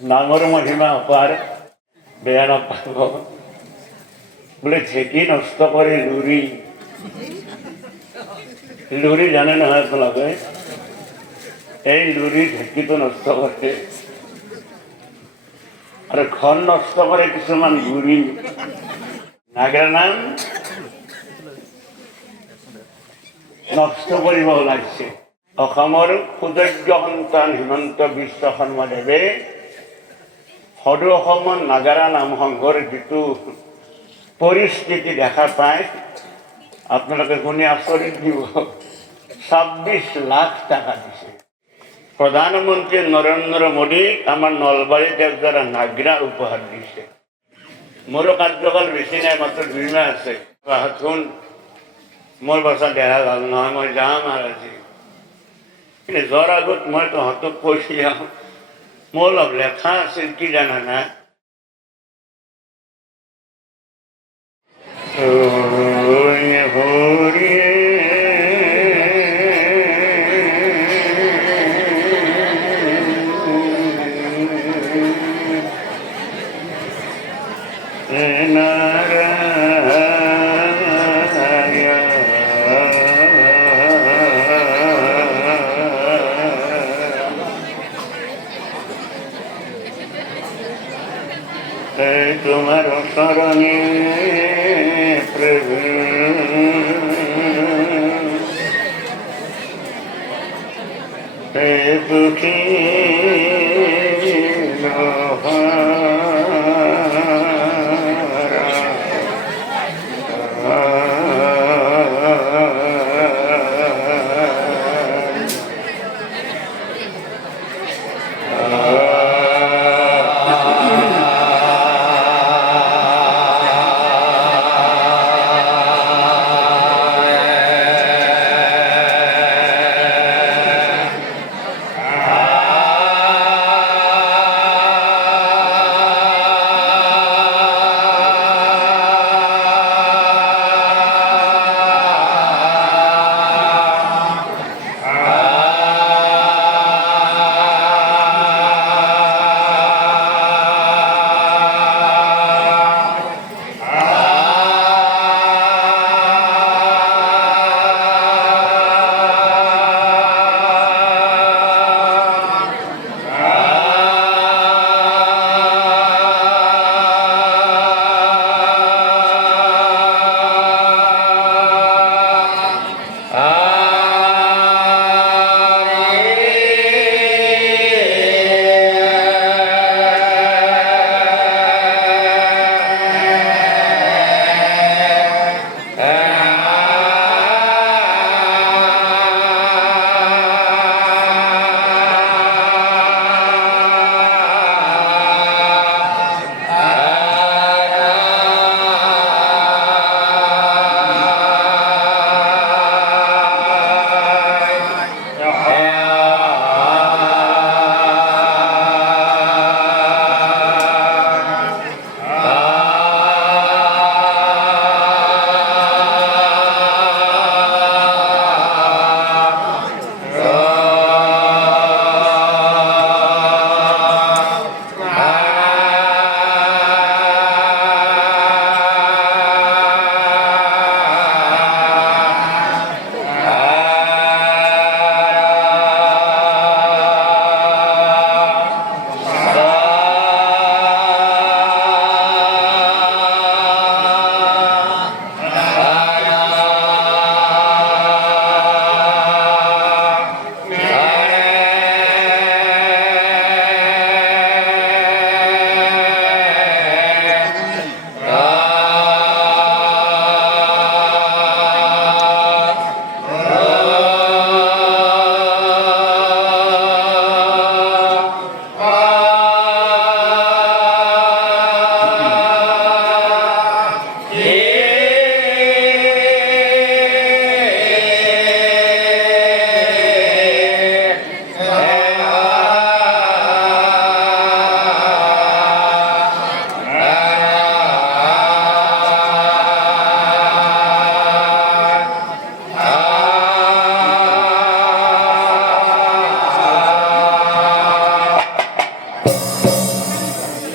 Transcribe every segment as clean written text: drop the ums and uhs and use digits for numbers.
নাঙর মহিমা অপার বেয়ান বলে ঝেঁকি নষ্ট করে লুরি। লুরি জানে না আপনাকে, এই লুরি ঢেঁকি তো নষ্ট করে, আর ঘর নষ্ট করে কিছুমান ঘুরি। নাগের নাম নষ্ট কৰিব ওলাইছে। অসমৰ সুযোগ্য সন্তান হিমন্ত বিশ্ব শৰ্মাদেৱে সদৌ অসমৰ নাগাৰা নাম সংঘৰ যিটো পৰিস্থিতি দেখা পায় আপোনালোকে শুনি আচৰিত দিব। ২৬ লাখ টাকা দিছে প্ৰধানমন্ত্ৰী নৰেন্দ্ৰ মোদী আমাৰ নলবাড়ীতে যাৰা নাগৰা উপহাৰ দিছে। মোৰো কাৰ্যকাল বেছি নাই, মাত্ৰ ২ মাহ আছে। শুন, মোৰ বছা দেহা ভাল নহয়, মই যাম আৰু আজি। কিন্তু যোৱাৰ আগত মই তহঁতক কৈছি মোৰ অলপ লেখা আছিল, কি জানা না? তোমার শরণে প্রভু দুঃখী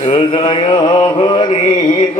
হৃদয় হরিব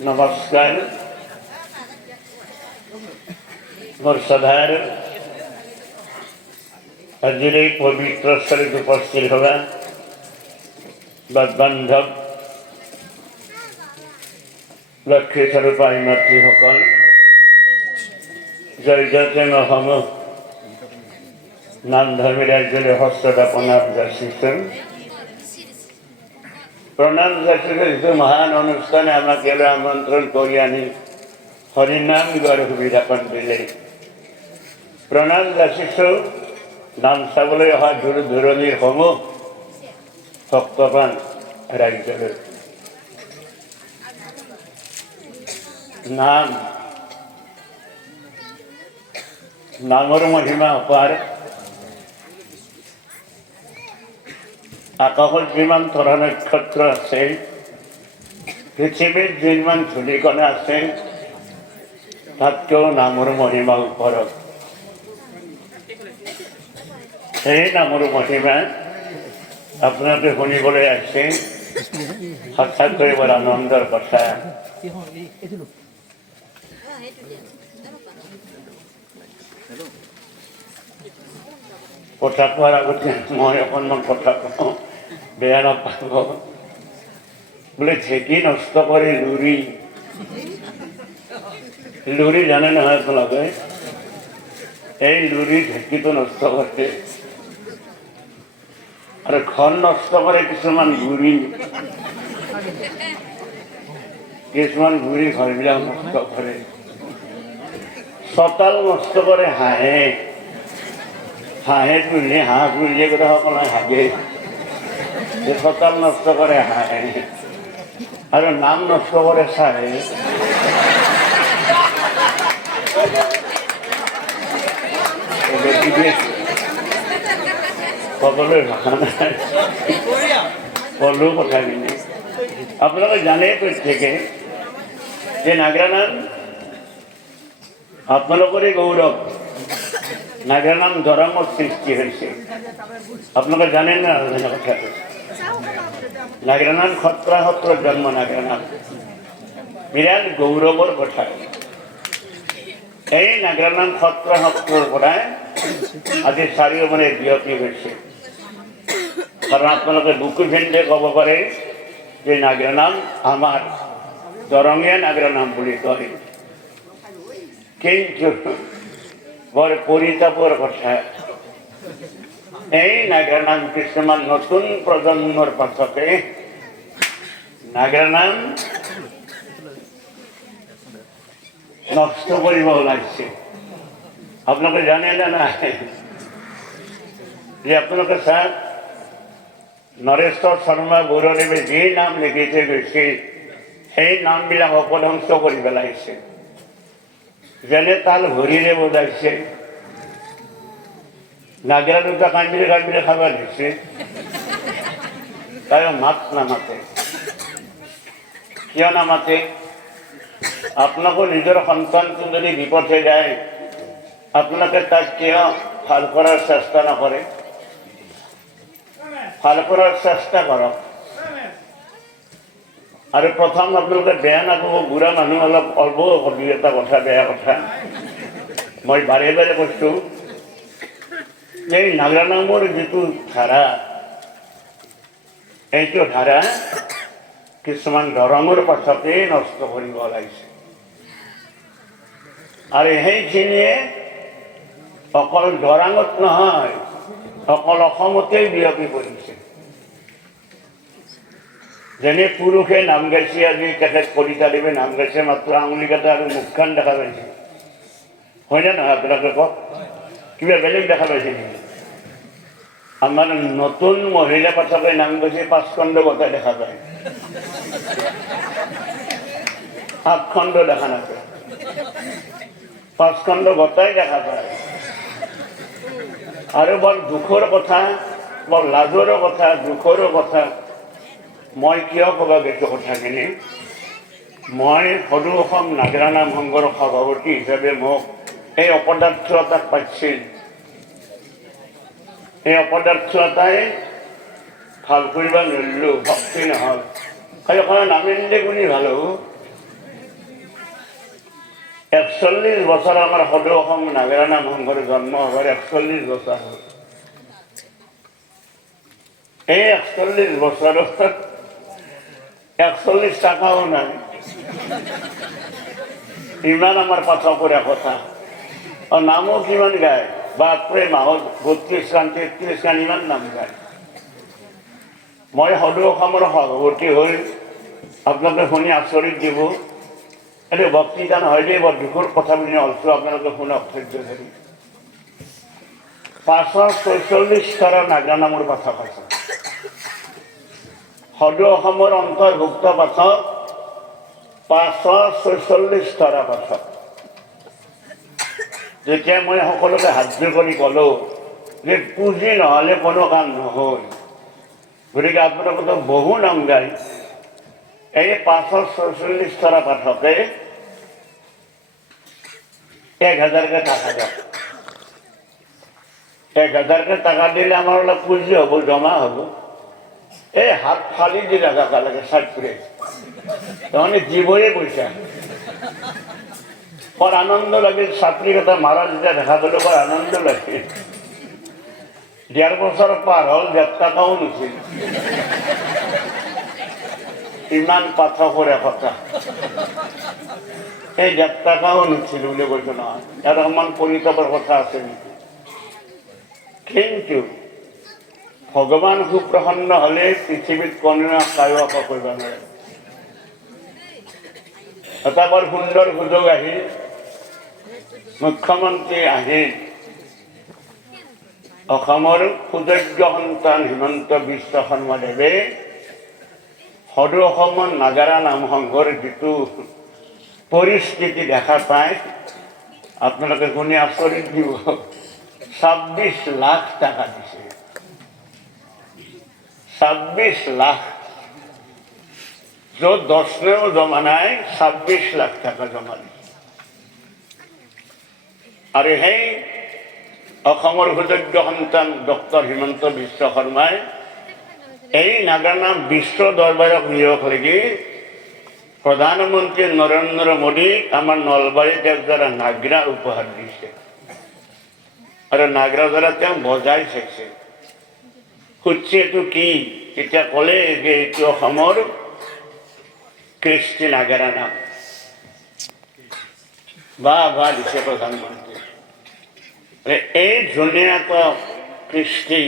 नमस्कार वर्षधार आजिर এই পবিত্র স্থলে উপস্থিত হওয়া বান্ধব লক্ষ্মী স্বরূপ আই মাতৃসকল জয়জাতে নহম নাম ধর্মী রাজ্যের হস্তদাপনা যাচিছেন প্রণাম যাচিছে যিটো মহান অনুষ্ঠানে আমাকে আমন্ত্রণ কৰি আনি হৰিনাম গোৱাৰ সুবিধা পান দিলে প্ৰণাম যাচিছো নাম চাবলৈ অহা দূৰ দূৰণিৰ সমূহ ভক্তবান ৰাইজলৈ নামৰ মহিমা অপাৰ আকাশত যিমান তৰা নক্ষত্ৰ আছে পৃথিৱীত যিমান ধূলিকণা আছে তাতকৈও নামৰ মহিমা ওপৰত সেই নামৰ মহিমা আপোনালোকে শুনিবলৈ আহিছে সঁচাকৈ বৰ আনন্দৰ কথা কথা কোৱাৰ আগতে মই অকণমান কথা কওঁ বেয়া নাপাব বোলে ঢেঁকী নষ্ট কৰে লুৰি জানে নহয় আপোনালোকে এই লুৰি ঢেঁকীটো নষ্ট কৰে আৰু ঘৰ নষ্ট কৰে কিছুমান গুৰি কিছুমান ঘূৰি ঘৰবিলাক নষ্ট কৰে, চোতাল নষ্ট কৰে হাঁহে। হাঁহে পুহিলে হাঁহ পুহিলে গোটেইসকলে হাগে, চোতাল নষ্ট কৰে হাঁহে আৰু নাম নষ্ট কৰে চাহে। গতিকে সকলোৱে ভাষা নাই কলো কথাখিনি। আপোনালোকে জানে প্ৰত্যেকে যে নাগৰা নাম আপোনালোকৰে গৌৰৱ। নাগৰা নাম দৰঙৰ সৃষ্টি হৈছে, আপোনালোকে জানেন না কথা? নাগৰা নাম সত্ৰা সত্ৰৰ জন্ম নাগৰা নাম, বিৰাট গৌৰৱৰ কথা। এই নাগৰা নাম সত্ৰা সত্ৰৰ পৰাই আজি চাৰিওফালে বিয়পি গৈছে। কাৰণ আপোনালোকে বুকু ভেন্দে ক'ব পাৰে যে নাগৰা নাম আমাৰ দৰঙীয়া নাগৰা নাম বুলি কয়, কিন্তু বৰ পৰিতাপৰ কথা, এই নাগৰা নাম কিছুমান নতুন প্ৰজন্মৰ পাছতে নাগৰা নাম নষ্ট কৰিব ওলাইছে। আপোনালোকে জানে না নাই যে আপোনালোকে চাওক, নৰেশ্বৰ শৰ্মা বৰুৱাদেৱে যি নাম লিখি থৈ গৈছে সেই নামবিলাক অপধ্বংস কৰি পেলাইছে। যেনে তাল ভৰিৰে বজাইছে, নাগৰা দুটা কান্দিৰে কান্দিৰে খাব দিছে, তাই মাত নামাতে। কিয় নামাতে? আপোনাকো নিজৰ সন্তানটো যদি বিপথে যায়, আপোনালোকে তাক কিয় ভাল কৰাৰ চেষ্টা নকৰে? ভাল কৰাৰ চেষ্টা কৰক। আৰু প্ৰথম আপোনালোকে বেয়া নাপাব, বুঢ়া মানুহ অলপ অল্প দুই এটা কথা বেয়া কথা মই বাৰে বাৰে কৈছোঁ, এই নাগৰা নামৰ যিটো ধাৰা, এইটো ধাৰা কিছুমান দৰঙৰ পাছতে নষ্ট কৰিব ওলাইছে। আৰু সেইখিনিয়ে অকল দৰঙত নহয়, অকল অসমতেই বিয়পি পৰিছে। যেনে পুৰুষে নাম গাইছে, আজি তেখেত কলিতাদেৱে নাম গাইছে, মাত্ৰ আঙুলিকেইটা আৰু মুখখন দেখা পাইছে, হয়নে নহয়? আপোনালোকে কওক, কিবা বেলেগ দেখা পাইছে নেকি? আমাৰ নতুন মহিলা পাঠকে নাম গাইছে, 5 খণ্ড গোটাই দেখা পায়, 8 খণ্ড দেখা নাপায়, 5 খণ্ড গোটাই দেখা পায়। আৰু বৰ দুখৰ কথা, বৰ লাজৰো কথা, দুখৰো কথা। মই কিয় ক'ব গৈছো কথাখিনি? মই সদৌ অসম নাগৰা নাম সংঘৰ সভাপতি হিচাপে মোক এই অপদাৰ্থতাক পাইছিল। এই অপদাৰ্থতাই ভাল কৰিব নোৱাৰিলোঁ, শক্তি নহ'ল। খালি অকণমান নামি নিলে কোনে ভাল হ'ব? 41 বছৰ আমাৰ সদৌ অসম নাগৰা নাম সংঘৰ জন্ম হোৱাৰ 41 বছৰ হ'ল। এই 41 বছৰত 41 টাকাও নাই। ইমান আমাৰ পাঠকৰে কথা। আৰু নামো কিমান গায়, বাপৰে, মাহত 32 গান 33 গান ইমান নাম গায়। মই সদৌ অসমৰ সভাপতি হৈ আপোনালোকে শুনি আচৰিত দিব। এইটো বক্তৃতা নহয় দেই, বৰ দুখৰ কথা বুলি অলছো আপোনালোকে শুনক ধৈৰ্য ধৰি। 546 নাগৰা নামৰ পাঠক আছে। সদৌ অসমৰ অন্তৰ্ভুক্ত পাঠক 546 পাঠক। যেতিয়া মই সকলোকে হাতযোৰ কৰি ক'লোঁ যে পুঁজি নহ'লে কোনো কাম নহয়, গতিকে আপোনালোকে বহু নাম গায়। এই 546 পাঠকে 1000কে টাকা দেয়। 1000কে টাকা দিলে আমাৰ অলপ পুঁজি হ'ব, জমা হ'ব। এই হাত ফালি দি রাখা লাগে সাইড করে, তাহলে জীবনে পয়সা। বড় আনন্দ লাগে, ছাত্রী কথা মারা যেটা দেখা পেলো বড় আনন্দ লাগে। 1.5 বছর পার হল, 1 টাকাও নিছিল। ইমান পাঠকরে কথা, এই 1 টাকাও নিছিল বলে বলতো না। এরকম পরিতাপের কথা আছে নাকি? কিন্তু ভগৱান সুপ্ৰসন্ন হলে পৃথিৱীত কোনেও কায়ো আপা কৰিব নোৱাৰে। এটা বৰ সুন্দৰ সুযোগ আহিল মুখ্যমন্ত্ৰী আহিল অসমৰ সুযোগ্য সন্তান হিমন্ত বিশ্ব শৰ্মাদেৱে সদৌ অসমৰ নাগাৰা নাম সংঘৰ যিটো পৰিস্থিতি দেখা পায় আপোনালোকে শুনি আচৰিত দিব ২৬ লাখ টাকা দিছে ২৬ লাখ য'ত ১০নেও জমা নাই ২৬ লাখ টাকা জমা দিছে আৰু সেই অসমৰ সুযোগ্য সন্তান ডক্টৰ হিমন্ত বিশ্ব শৰ্মাই এই নাগাৰা বিশ্ব দৰবাৰক নিয়োগ লাগি প্ৰধানমন্ত্ৰী নৰেন্দ্ৰ মোদীক আমাৰ নলবাৰীত একজোৰা নাগৰা উপহাৰ দিছে আৰু নাগৰাজোৰা তেওঁ বজাই চাইছে সুধিছে এইটো কি তেতিয়া ক'লে যে এইটো অসমৰ কৃষ্টি নাগৰা নাম বা দিছে প্ৰধানমন্ত্ৰী এই ধুনীয়া এটা কৃষ্টি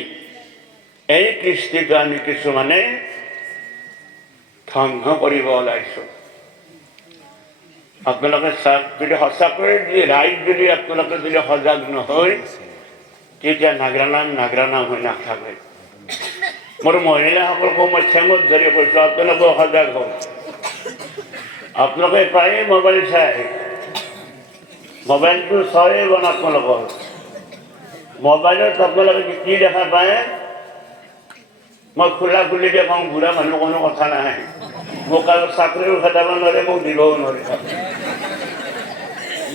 এই কৃষ্টিটো আমি কিছুমানে ধ্বংস কৰিব ওলাইছোঁ আপোনালোকে চাওক যদি সঁচাকৈ যদি ৰাইজ যদি আপোনালোকে যদি সজাগ নহয় তেতিয়া নাগৰা নাম হৈ নাথাকে মোৰ মহিলাসকলকো মই ঠেঙত ধৰি কৈছোঁ আপোনালোকে সজাগ হওক আপোনালোকে প্ৰায়ে মোবাইল চাই মোবাইলটো চায়েই বন আপোনালোকৰ মোবাইলত আপোনালোকে কি দেখা পায় মই খোলা খুলিকে কওঁ বুঢ়া মানুহ কোনো কথা নাই মোক আৰু চাকৰিও খেদাব নোৱাৰে মোক দিবও নোৱাৰে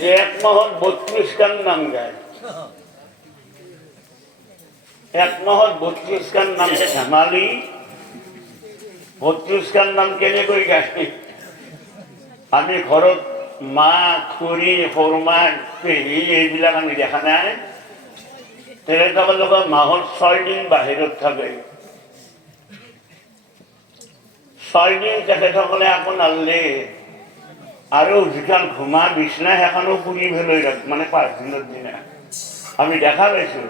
যে ১ মাহত ৩২খান নাম গায় ১ মাহত ৩২খান নাম ধেমালি ৩২খান নাম কেনেকৈ গায় আমি ঘৰত মা খুৰী সৰুমা পেহী এইবিলাক আমি দেখা নাই তেখেতসকলৰ মাহত ৬ দিন বাহিৰত থাকে ৬ দিন তেখেতসকলে আকৌ নাললে আৰু যিখন ঘুমা বিচনা সেইখনো পুৰি পেলাই মানে ৫ দিনৰ দিনা আমি দেখা পাইছোঁ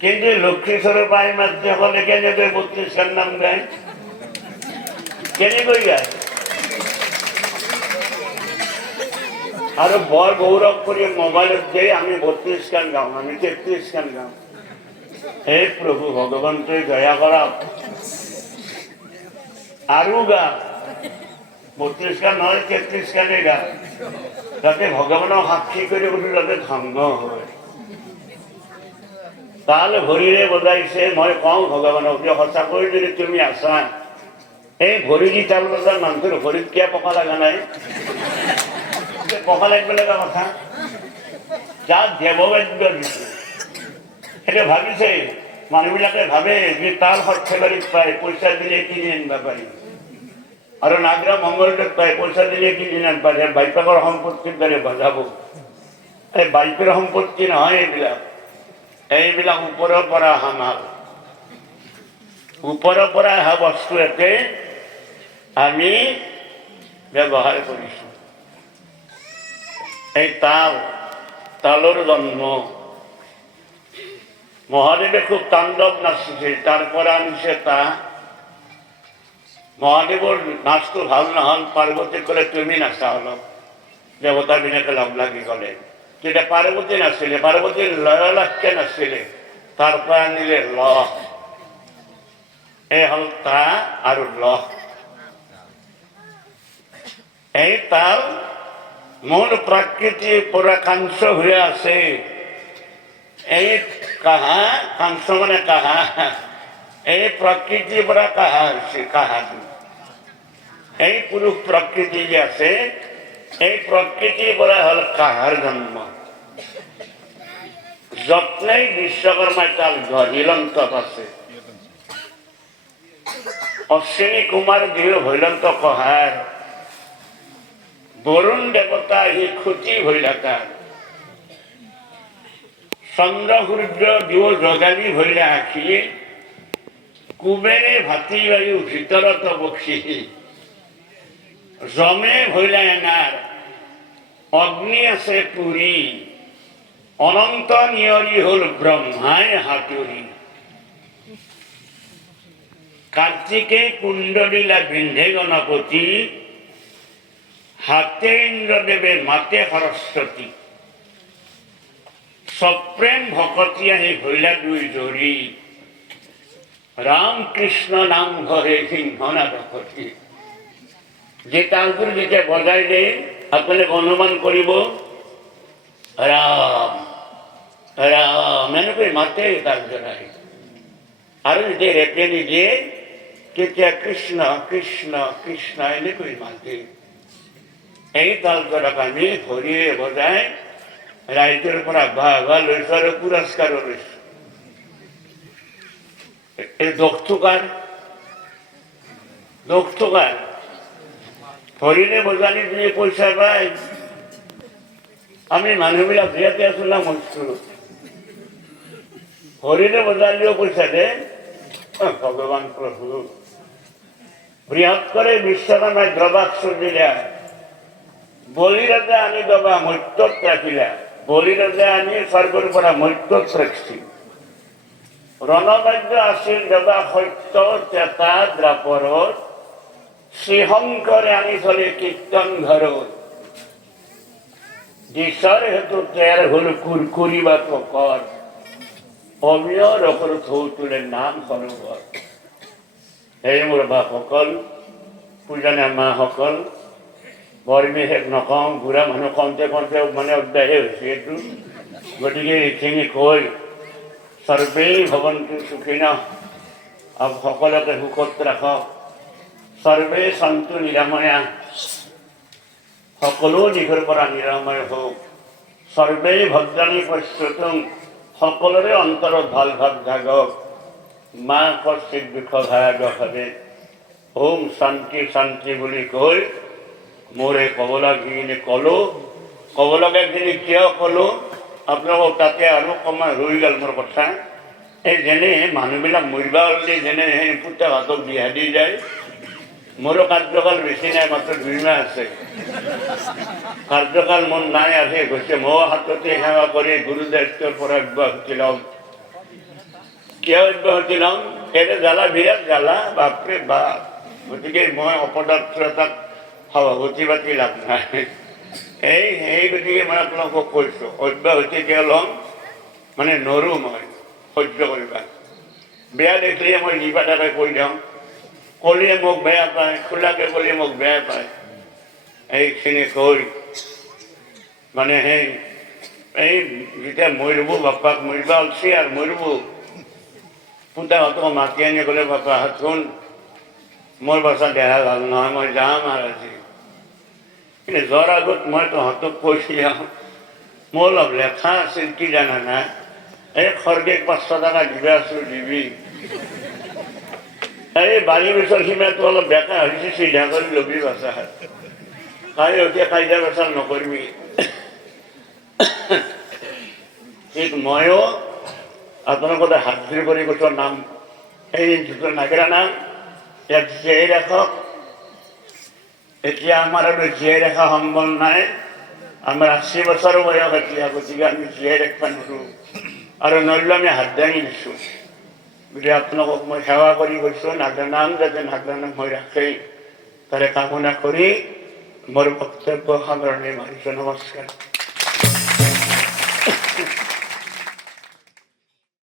কিন্তু লক্ষীশ্বৰৰ পাই মাতৃসকলে কেনেকৈ ৩২খান নাম গায় কেনেকৈ গায় আৰু বৰ গৌৰৱ কৰি মোবাইলত যে আমি ৩২খান গাওঁ আমি ৩৩খান গাওঁ হে প্ৰভু ভগৱন্তই দয়া কৰক আৰু গা ৩২খান নহয় ৩৩খানেই গা যাতে ভগৱানক সাক্ষী কৰি উঠি যাতে ধ্বংস হয় তাল ভৰিৰে বজাইছে মই কওঁ ভগৱানক যে সঁচাকৈ যদি তুমি আছা এই ভৰি দি তাল বজাৰ মানুহটোৰ ভৰিত কিয় পকা লগা নাই পকা লাগবে লগা কথা যাক দেৱবাদ্য দিছে সেইটো ভাবিছে মানুহবিলাকে ভাবে যে তাল সৰ্থেবাৰীত পায় পইচা দিলে কিনি আনিব পাৰি আৰু নাগৰা মংগলদৈত পায় পইচা দিলে কিনি আনিব পাৰি বাইপাকৰ সম্পত্তিৰ দৰে বজাব এই বাইকৰ সম্পত্তি নহয় এইবিলাক ওপৰৰ পৰা অহা মাল ওপৰৰ পৰা অহা বস্তু এতে আমি ব্যৱহাৰ কৰিছোঁ এই তালৰ জন্ম মহাদেৱে খুব তাণ্ডৱ নাচিছে তাৰ পৰা আনিছে মহাদেৱৰ নাচটো ভাল নহ'ল পাৰ্বতীক ক'লে তুমি নাচা অলপ দেৱতাবিলাকে লগ লাগি ক'লে তেতিয়া পাৰ্বতী নাছিলে পাৰ্বতী লয়লাখকে নাছিলে তাৰ পৰা আনিলে লহ এই হ'ল তা আৰু লহ এই তাল মূল প্ৰকৃতিৰ পৰা কাংশ হৈ আছে এই কাহা কাংশ মানে কাহা এই প্ৰকৃতিৰ পৰা কাহা হৈছে কাহাটো এই পুৰুষ প্ৰকৃতি যে আছে এই প্ৰকৃতিৰ পৰা হ'ল কাহাৰ জন্ম যত্নেই বিশ্বকৰ্মাই তাল হিলন্তত আছে অশ্বিনী কুমাৰ দিও হৈলন্ত কহাৰ বৰুণ দেৱতা আহি খুটি ভৈলাকা চন্দ্ৰ সূৰ্য দিও জগালি ভৈলা আখি কুবেৰে ভাতি বায়ু ভিতৰত বসি জমে ভৈলা এঙাৰ অগ্নি আছে পুৰী অনন্ত নিয়ৰি হল ব্ৰহ্মাই হাতুৰি কাৰ্তিকে কুণ্ডলীলা বিন্ধে গণপতি হাতে ইন্দ্ৰদেৱে মাতে সৰস্বতী সপ্ৰেম ভকতি আহি ভৈলা দুই জৰি ৰাম কৃষ্ণ নাম ঘৰে সিংহনাথী যে তালগুলো যেটা বজাইলে আপনাদেৰ অনুমান কৰিব ৰাম ৰাম এনেকৈ মাতে তাল জনাই আৰু যে ৰেপেনি দিয়ে তেতিয়া কৃষ্ণ কৃষ্ণ কৃষ্ণ এনেকৈ মাতে এই তাল জনাক আমি ভৰিয়ে বজাই ৰাইজৰ পৰা ভাগা লৈছো আৰু পুৰস্কাৰো লৈছো এই দক্ষকার হরিণে বজানি দিয়ে পয়সা পাই আমি মানুহবিলাক বিয়াতে আছো না মরছু হরিণে বজালিও পয়সা দে ভগবান প্রভু বৃহৎ করে বিশ্বকর্মায় দ্রবাক্ষ দিলা বলি রাজা আনি দবা মৈত্যত রাখিলা বলি রাজা আনি স্বর্গর পৰা মৈত্যত ৰাখছি ৰণবাদ্য আছিল দবা সত্য চেতা দ্ৰাপৰত শ্ৰীশঙ্কৰে আনি চলে কীৰ্তন ঘৰত দিশাৰ হেতু তেৰ হল কুৰকুৰি বা প্ৰকৰ অমীয় ৰকৰ থৌ তুলে নাম সৰোবৰ এই মোৰ বাপসকল পূজনীয়া মাসকল বৰ বিশেষ নকওঁ বুঢ়া মানুহ কওঁতে কওঁতে মানে অভ্যাসে হৈছে এইটো গতিকে এইখিনি কৈ সৰ্বেই ভৱন্তু সুখিনঃ সকলোকে সুখত ৰাখক সৰ্বে সন্তু নিৰাময়া সকলো দিশৰ পৰা নিৰাময় হওক সৰ্বে ভদ্ৰাণী পশ্যতুং সকলোৰে অন্তৰত ভাল ভাৱ জাগক মা কৰ্চিত বিষভাগ হবে ওম শান্তি শান্তি বুলি কৈ মোৰে ক'ব লাগিলে ক'ব লগাখিনি কিয় ক'লো আপোনালোকক তাতে আৰু অকণমান ৰৈ গ'ল মোৰ কথা এই যেনে মানুহবিলাক মৰিবা হ'লে যেনে সেই পুতা ভাতক বিয়া দি যায় মোৰো কাৰ্যকাল বেছি নাই মাত্ৰ 2 মাহ আছে কাৰ্যকাল মোৰ নাই আছে গৈছে মই হাততে সেৱা কৰি গুৰু দায়িত্বৰ পৰা অব্যাহতি ল'ম কিয় অব্যাহতি ল'ম এনে জ্বালা বিৰাট জ্বালা বাপৰে বাপ গতিকে মই অপদাৰ্থতাক সভাপতি পাতি লাভ নাই এই গতিকে মই আপোনালোকক কৈছোঁ অব্যাহতি কিয় ল'ম মানে নৰো মই সহ্য কৰিবা বেয়া দেখিলে মই নিবাদাকে কৈ দিওঁ কলিয়ে মোক বেয়া পায় খোলাকে কলিয়ে মোক বেয়া পায় এইখিনি কৈ মানে এই যেতিয়া মৰিব বাপাক মৰিবা ওলছি আৰু মৰিব পুতাহঁতক মাতি আনি ক'লে বাপা শুন মোৰ বাচা দেহা ভাল নহয় মই যাম আৰু আজি কিন্তু যোৱাৰ আগত মই তহঁতক কৈছি মোৰ অলপ লেখা আছিল কি জানা না এই খৰ্গেক 500 টকা দিবা আছোঁ দিবি এই বাৰী বেচৰ সীমাটো অলপ বেকা হৈছে চিধা কৰি ল'বি বাচা খাই এতিয়া কাইদা বেচাৰ নকৰিবি ঠিক ময়ো আপোনালোকৰ হাজিৰ কৰি কৈছোঁ নাম এই যিটো নাগৰা নাম ইয়াত জীয়াই ৰাখক এতিয়া আমাৰ আৰু জীয়াই ৰখা সম্ভৱ নাই আমাৰ 80 বছৰ বয়স এতিয়া গতিকে আমি জীয়াই ৰাখিব নোৱাৰোঁ আৰু নৰিলে আমি হাত দাঙি দিছোঁ গতিকে আপোনালোকক মই সেৱা কৰি গৈছোঁ নাম যাতে নাম হৈ ৰাখে তাৰে কামনা কৰি মোৰ বক্তব্য সামৰণি মাৰিছোঁ নমস্কাৰ